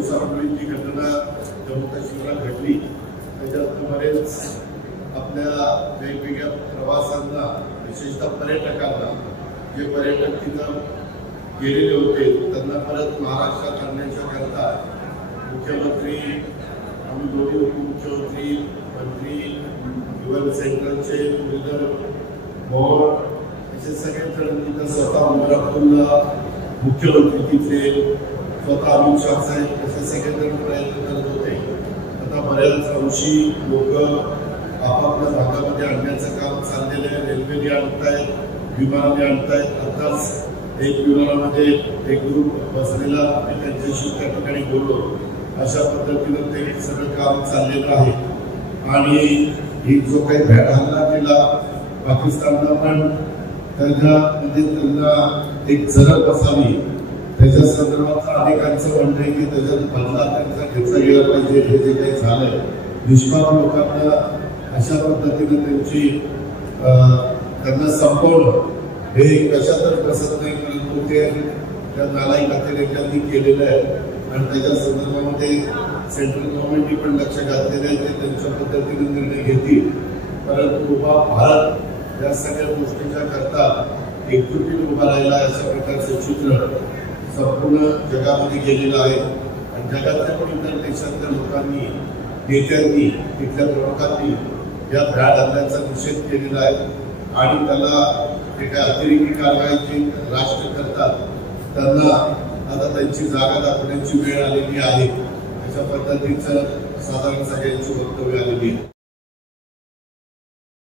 दिवसापूर्वी जी घटना जम्मू काश्मीरला घडली त्याच्यात बरेच आपल्या वेगवेगळ्या प्रवासांना विशेषतः पर्यटकांना जे पर्यटक तिथं गेलेले होते त्यांना परत महाराष्ट्रात आणण्याच्या करता मुख्यमंत्री आम्ही दोन्ही उपमुख्यमंत्री मंत्री इव्हन सेंट्रलचे विविध मोहोळ असे सगळे जण तिथं स्वतः अमरापूरला मुख्यमंत्री तिथे स्वतः अमित शाह साहेब असे सगळे जण प्रयत्न करत होते। आता बऱ्याच अंशी लोक आपापल्या भागामध्ये आणण्याचं काम चाललेलं आहे। रेल्वेने आणतायत, विमानाने आणतायत। आताच एक विमानामध्ये एक ग्रुप बसलेला मी त्यांच्याशी त्या ठिकाणी बोललो। अशा पद्धतीनं ते सगळं काम चाललेलं आहे आणि ही जो काही भ्याड हल्ला केला पाकिस्तानला पण त्याच्यामध्ये त्यांना एक जरब बसावी त्याच्या संदर्भात अनेकांचं म्हणणं आहे की त्याच्यात बदला त्यांचा घेतला गेला पाहिजे। हे जे काही झालंय निष्पाप लोकांना अशा पद्धतीने त्यांना संपवणं हे कशातच बसत नाही, परंतु ते त्या नालायक अतिरेक्यांनी केलेलं आहे आणि त्याच्या संदर्भामध्ये सेंट्रल गव्हर्नमेंटनी पण लक्ष घातलेलं आहे। ते त्यांच्या पद्धतीने निर्णय घेतील, परंतु भारत या सगळ्या गोष्टींच्या करता एकजुटीने उभा राहिला अशा प्रकारचं चित्र संपूर्ण जगामध्ये गेलेलं आहे आणि जगातल्या पण इतर देशातल्या लोकांनी नेत्यांनी तिथल्या प्रमुखांनी या भ्याड हल्ल्याचा निषेध केलेला आहे आणि त्याला जे काही अतिरेकी कारवाईची राष्ट्र करतात त्यांना आता त्यांची जागा दाखवण्याची वेळ आलेली आहे अशा पद्धतीचं साधारण सगळ्यांची वक्तव्य आलेली आहे।